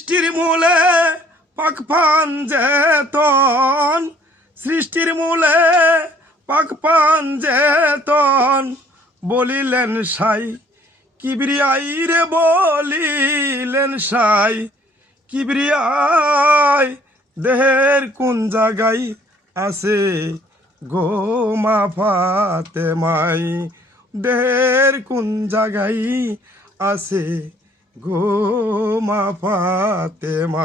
সৃষ্টির মূলে পাক পাঞ্জেতন, সৃষ্টির মূলে পাক পাঞ্জেতন, বলিলেন সাই কিবরিয়াই রে, বলিলেন সাই কিবরিয়াই, দেহের কোন জায়গায় আছে গো মা ফাতেমাই, দেহের কোন জায়গায় আছে গো মা ফাতেমাই।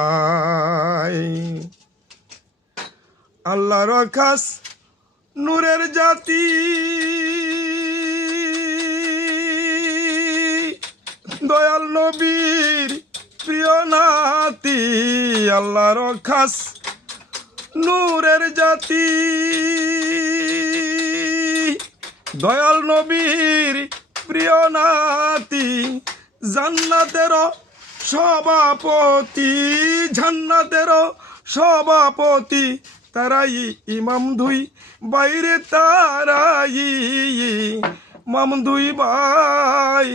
আল্লাহর খাস নূরের জাতি, দয়াল নবীর প্রিয় নাতি, আল্লাহর খাস নূরের জাতি, দয়াল নবীর প্রিয় নাতি, জান্নাতের সভাপতি, জান্নাতের সভাপতি, তারাই ইমাম দুই বাইরে, তারাই ইমাম দুই ভাই,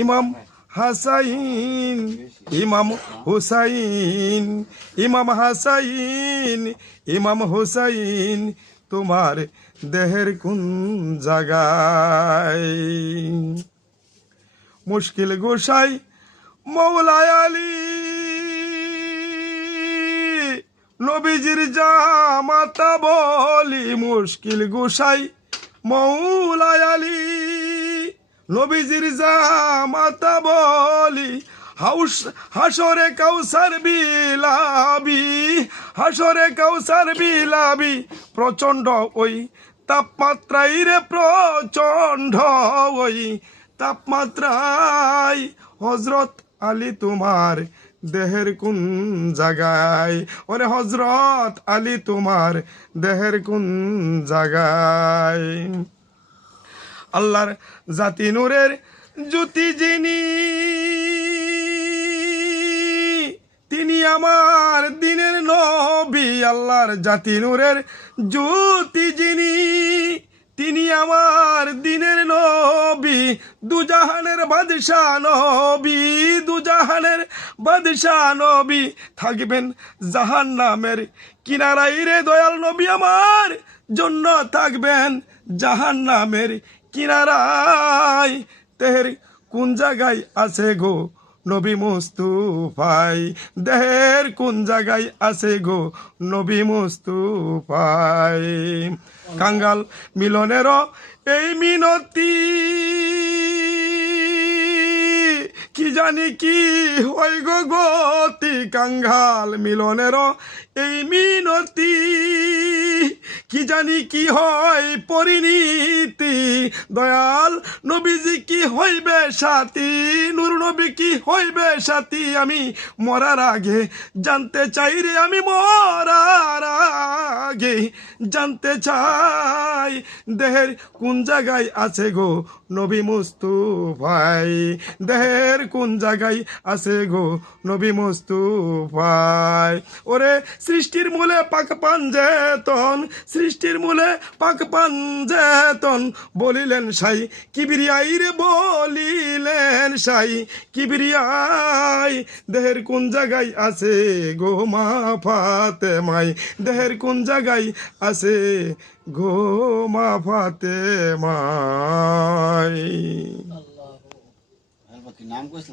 ইমাম হাসাইন ইমাম হুসাইন, ইমাম হাসাইন ইমাম হুসাইন, তোমার দেহের কোন জায়গায়? মুশকিল গোসাই মৌলায় আলী, নবীজির জামাতা বলি, মুশকিল গোসাই মৌলায় আলী, নবীজির জামাতা বলি, হাসরে কাউসার বিলাবি, হাসরে কাউসার বিলাবি, প্রচণ্ড ওই তাপমাত্রায় রে, প্রচণ্ড ওই তাপমাত্রায়, হজরত আলী তোমার দেহের কোন জায়গায়? ওরে হজরত আলী তোমার দেহের কোন জায়গায়? আল্লাহর জাতি নূরের জ্যোতি যিনি, তিনি আমার দিনের নবী, আল্লাহর জাতি নূরের জ্যোতি যিনি, তিনি আমার দিনের নবী, দুজাহানের বাদশাহ নবী, দুজাহানের বাদশাহ নবী, থাকবেন জাহান্নামের কিনারায় রে, দয়াল নবী আমার জন্য থাকবেন জাহান্নামের কিনারায়, দেহের কোন জায়গায় আছে গো নবী মুস্তুফাই, দেহের কোন জায়গায় আছে গো নবী মুস্তুফাই। কাঙ্গাল মিলনের এই মিনতি, কি জানি কি হয় গো গতি, কাঙ্গাল মিলনের এই মিনতি, কি জানি কি হয় পরিণীতি, দয়াল নবীজি কি হইবে সাথী, নূর নবী কি হইবে সাথী, আমি মরার আগে জানতে চাই রে, আমি মরার আগে জানতে চাই, দেহের কোন জায়গায় আছে গো নবী মুস্তুফাই, দেহের কোন জায়গায় আছে গো নবী মুস্তুফাই। ওরে সৃষ্টির মূলে পাক পাঞ্জেতন, সৃষ্টির মূলে পাক পাঞ্জেতন, বলিলেন সাই কিবরিয়াই রে, বলিলেন সাই কিবরিয়াই, দেহের কোন জায়গায় আছে গো মা ফাতেমাই, দেহের কোন জায়গায় আছে গো মা ফাতেমাই।